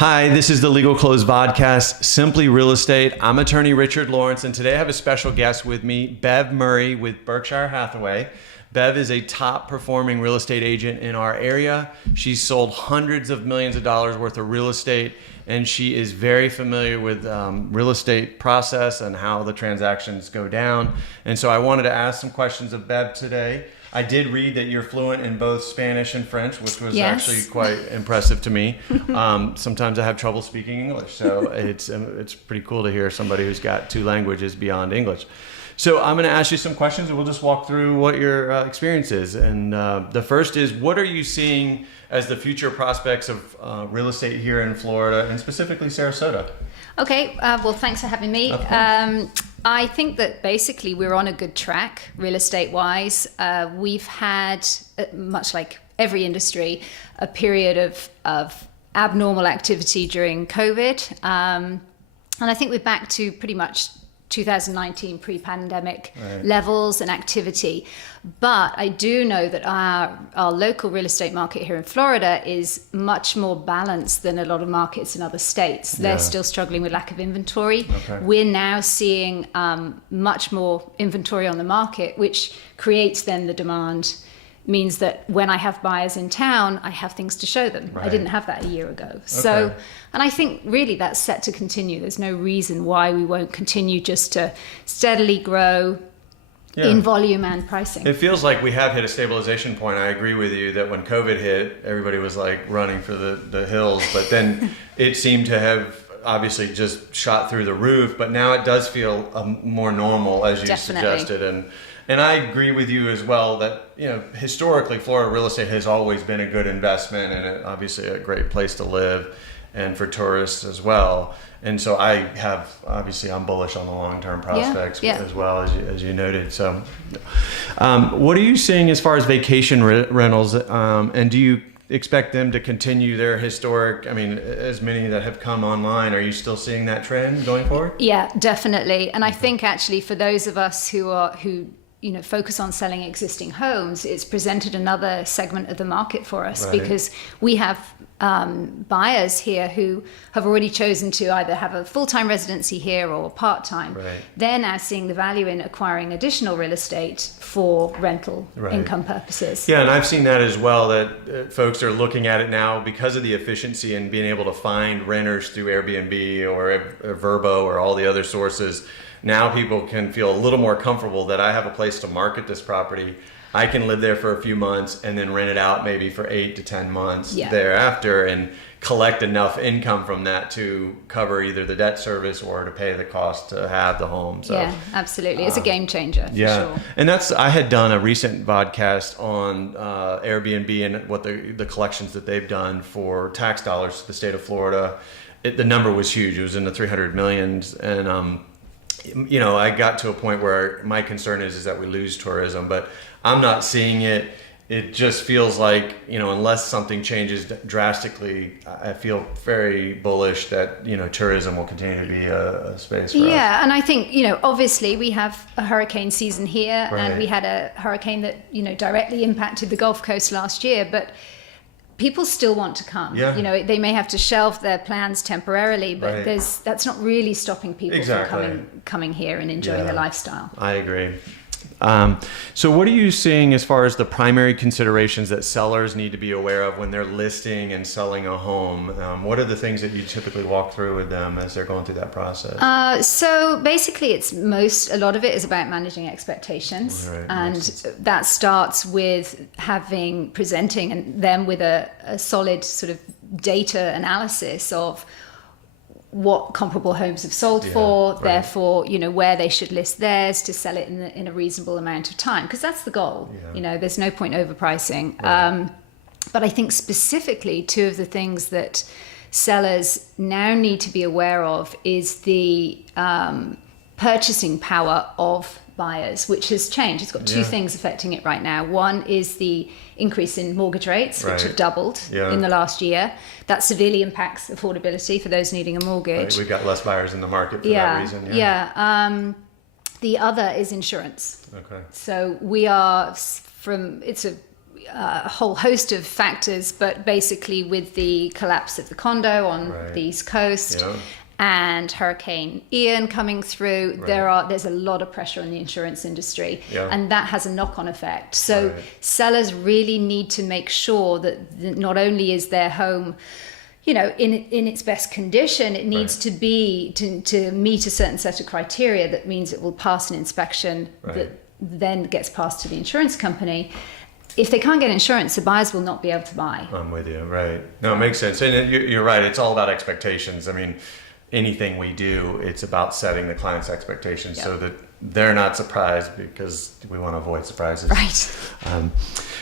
Hi, this is the Legal Close Vodcast, Simply Real Estate. I'm attorney Richard Lawrence, and today I have a special guest with me, Bev Murray with Berkshire Hathaway. Bev is a top performing real estate agent in our area. She's sold hundreds of millions of dollars worth of real estate, and she is very familiar with real estate process and how the transactions go down. And so I wanted to ask some questions of Bev today. I did read that you're fluent in both Spanish and French, which was actually quite impressive to me. Sometimes I have trouble speaking English, so it's pretty cool to hear somebody who's got two languages beyond English. So I'm going to ask you some questions, and we'll just walk through what your experience is. And the first is, what are you seeing as the future prospects of real estate here in Florida, and specifically Sarasota? Okay, well, thanks for having me. I think that basically we're on a good track, real estate-wise. We've had, much like every industry, a period of abnormal activity during COVID. And I think we're back to pretty much 2019 pre-pandemic levels and activity. But I do know that our local real estate market here in Florida is much more balanced than a lot of markets in other states. They're still struggling with lack of inventory. We're now seeing much more inventory on the market, which creates then the demand. Means that when I have buyers in town, I have things to show them. I didn't have that a year ago. So, and I think really that's set to continue. There's no reason why we won't continue just to steadily grow in volume and pricing. It feels like we have hit a stabilization point. I agree with you that when COVID hit, everybody was like running for the hills, but then it seemed to have obviously just shot through the roof, but now it does feel more normal, as you suggested. And I agree with you as well that, historically Florida real estate has always been a good investment and obviously a great place to live and for tourists as well. And so I'm bullish on the long-term prospects as well, as you noted. So what are you seeing as far as vacation rentals, and do you expect them to continue their historic, as many that have come online, are you still seeing that trend going forward? Yeah, definitely. And I think actually for those of us who focus on selling existing homes, it's presented another segment of the market for us because we have buyers here who have already chosen to either have a full-time residency here or part-time. They're now seeing the value in acquiring additional real estate for rental income purposes. Yeah, and I've seen that as well, that folks are looking at it now because of the efficiency and being able to find renters through Airbnb or Vrbo or all the other sources. Now people can feel a little more comfortable that I have a place to market this property. I can live there for a few months and then rent it out maybe for 8 to 10 months thereafter and collect enough income from that to cover either the debt service or to pay the cost to have the home. So, yeah, absolutely. It's a game changer for sure. And I had done a recent podcast on Airbnb and what the collections that they've done for tax dollars to the state of Florida. The number was huge. It was in the 300 millions. And I got to a point where my concern is that we lose tourism, but I'm not seeing it. It just feels like, unless something changes drastically, I feel very bullish that, tourism will continue to be a space for us. Yeah, and I think, obviously we have a hurricane season here, and we had a hurricane that, directly impacted the Gulf Coast last year, but people still want to come. They may have to shelve their plans temporarily, but that's not really stopping people from coming here and enjoying the lifestyle. I agree. So what are you seeing as far as the primary considerations that sellers need to be aware of when they're listing and selling a home? What are the things that you typically walk through with them as they're going through that process? So basically a lot of it is about managing expectations. And that starts with presenting them with a solid sort of data analysis of what comparable homes have sold for, therefore, where they should list theirs to sell it in a reasonable amount of time, because that's the goal. There's no point overpricing. But I think specifically two of the things that sellers now need to be aware of is the purchasing power of buyers, which has changed. It's got two things affecting it right now. One is the increase in mortgage rates, which have doubled in the last year. That severely impacts affordability for those needing a mortgage. We've got less buyers in the market for that reason. The other is insurance. So we are a whole host of factors, but basically with the collapse of the condo on the East Coast and Hurricane Ian coming through, there's a lot of pressure on the insurance industry, and that has a knock-on effect. So sellers really need to make sure that not only is their home, you know, in its best condition, it needs to be to meet a certain set of criteria. That means it will pass an inspection that then gets passed to the insurance company. If they can't get insurance, the buyers will not be able to buy. I'm with you. Right. No, it makes sense. And you're right. It's all about expectations. I mean, anything we do, it's about setting the client's expectations so that they're not surprised, because we want to avoid surprises. Right.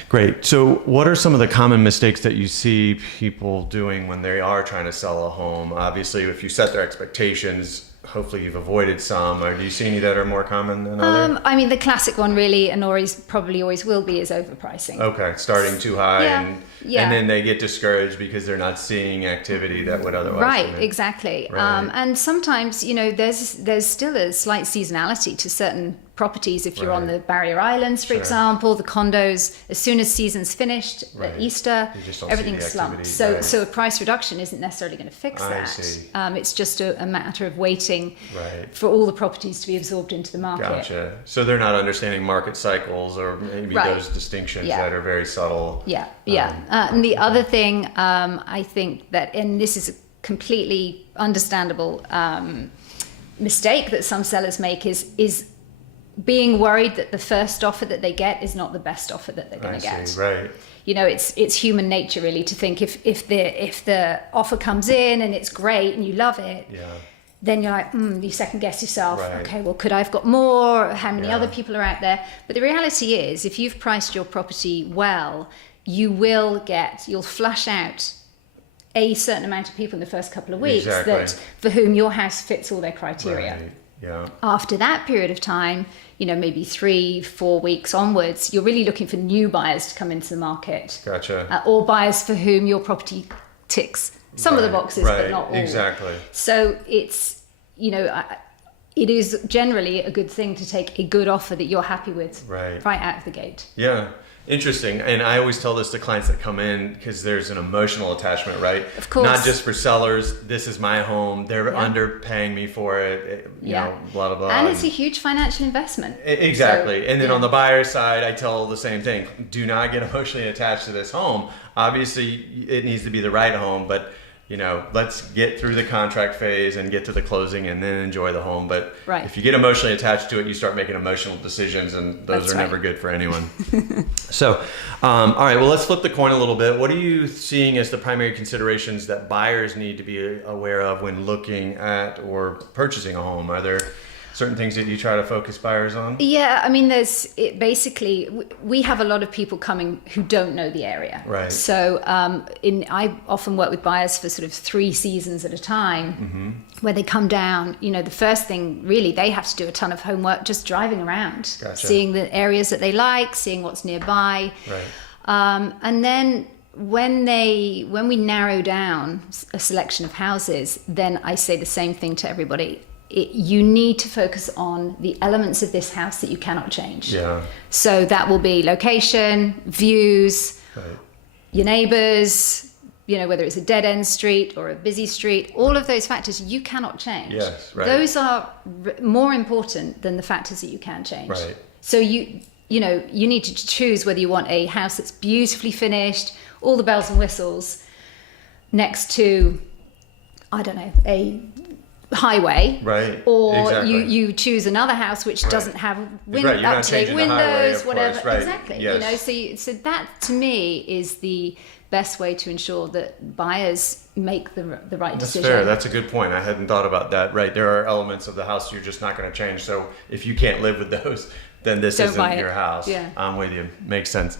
Great. So what are some of the common mistakes that you see people doing when they are trying to sell a home? Obviously, if you set their expectations, hopefully you've avoided some. Or do you see any that are more common than others? I mean, the classic one really, and probably always will be, is overpricing. Okay, starting too high, and then they get discouraged because they're not seeing activity that would otherwise. Right, exactly. Right. And sometimes, you know, there's still a slight seasonality to certain properties. If you're on the Barrier Islands, for example, the condos, as soon as season's finished at Easter, everything slumps. So a price reduction isn't necessarily going to fix that. It's just a matter of waiting for all the properties to be absorbed into the market. Gotcha. So they're not understanding market cycles, or maybe those distinctions that are very subtle. And the other thing, I think that, and this is a completely understandable mistake that some sellers make, is being worried that the first offer that they get is not the best offer that they're going to get. Right. You know, it's human nature really to think if the offer comes in and it's great and you love it, then you're like, you second guess yourself. Okay, well, could I have got more? How many other people are out there? But the reality is, if you've priced your property well, you'll flush out a certain amount of people in the first couple of weeks for whom your house fits all their criteria. After that period of time, you know, maybe 3-4 weeks onwards, you're really looking for new buyers to come into the market. Or buyers for whom your property ticks some of the boxes, but not all. Exactly. So it's, you know, it is generally a good thing to take a good offer that you're happy with right out of the gate. Yeah. Interesting. And I always tell this to clients that come in, because there's an emotional attachment, right? Of course. Not just for sellers. This is my home. They're underpaying me for it, you know, blah, blah, blah. And it's a huge financial investment. Exactly. So, and then on the buyer side, I tell the same thing. Do not get emotionally attached to this home. Obviously, it needs to be the right home, but you know, let's get through the contract phase and get to the closing and then enjoy the home. But if you get emotionally attached to it, you start making emotional decisions, and those are never good for anyone. So, all right, well, let's flip the coin a little bit. What are you seeing as the primary considerations that buyers need to be aware of when looking at or purchasing a home? Are there certain things that you try to focus buyers on? Yeah, I mean, basically, we have a lot of people coming who don't know the area. Right. So I often work with buyers for sort of 3 seasons at a time, where they come down. You know, the first thing really, they have to do a ton of homework just driving around, seeing the areas that they like, seeing what's nearby. Right. And then when we narrow down a selection of houses, then I say the same thing to everybody. You need to focus on the elements of this house that you cannot change. Yeah. So that will be location, views, your neighbors, you know, whether it's a dead end street or a busy street, all of those factors you cannot change. Yes, right. Those are more important than the factors that you can change. Right. So you need to choose whether you want a house that's beautifully finished, all the bells and whistles, next to, I don't know, a highway, right? Or you choose another house which doesn't have up-to-date windows, whatever. Right. Exactly. Yes. You know, so that to me is the best way to ensure that buyers make the right decision. That's fair. That's a good point. I hadn't thought about that. Right. There are elements of the house you're just not going to change. So if you can't live with those, then this isn't your house. Yeah. I'm with you. Makes sense.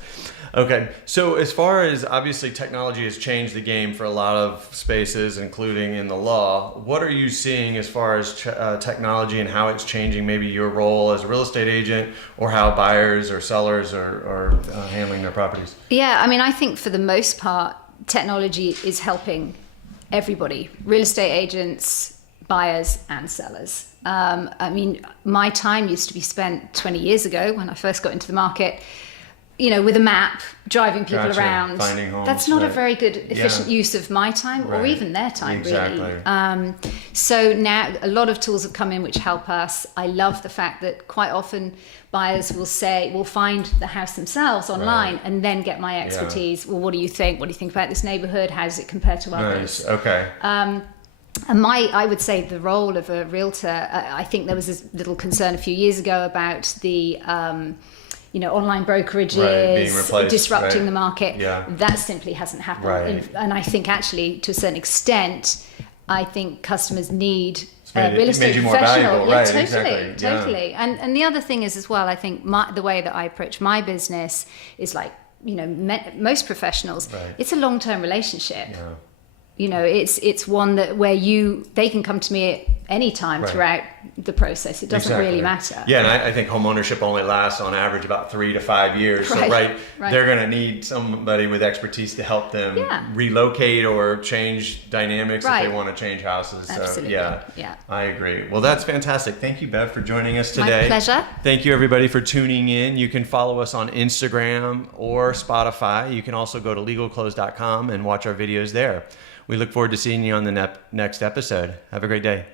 Okay. So as far as obviously technology has changed the game for a lot of spaces, including in the law, what are you seeing as far as technology and how it's changing maybe your role as a real estate agent, or how buyers or sellers are handling their properties? Yeah. I mean, I think for the most part, technology is helping everybody, real estate agents, buyers and sellers. I mean, my time used to be spent 20 years ago when I first got into the market with a map, driving people Gotcha. around. Finding homes, That's not a right. very good, efficient use of my time or Right. even their time, Exactly. really. So now a lot of tools have come in which help us. I love the fact that quite often buyers will find the house themselves online Right. and then get my expertise. Well, what do you think? What do you think about this neighborhood? How does it compare to others? Nice. Okay. And I would say the role of a realtor, I think there was this little concern a few years ago about the, online brokerages Right, being replaced, disrupting right. the market. Yeah. That simply hasn't happened. Right. And I think actually, to a certain extent, I think customers need made real it estate made you more professional. valuable, Yeah, right, totally, exactly. Yeah. totally. And the other thing is as well, I think the way that I approach my business is like, most professionals, Right. it's a long-term relationship. Yeah. It's one where they can come to me at any time Right. throughout the process. It doesn't really matter. Yeah, and I think home ownership only lasts on average about 3 to 5 years. Right, So right. they're going to need somebody with expertise to help them Yeah. relocate or change dynamics if Right. they want to change houses. So Absolutely. yeah, Yeah. I agree. Well, that's fantastic. Thank you, Bev, for joining us My today. pleasure. Thank you, everybody, for tuning in. You can follow us on Instagram or Spotify. You can also go to legalclose.com and watch our videos there. We look forward to seeing you on the next episode. Have a great day.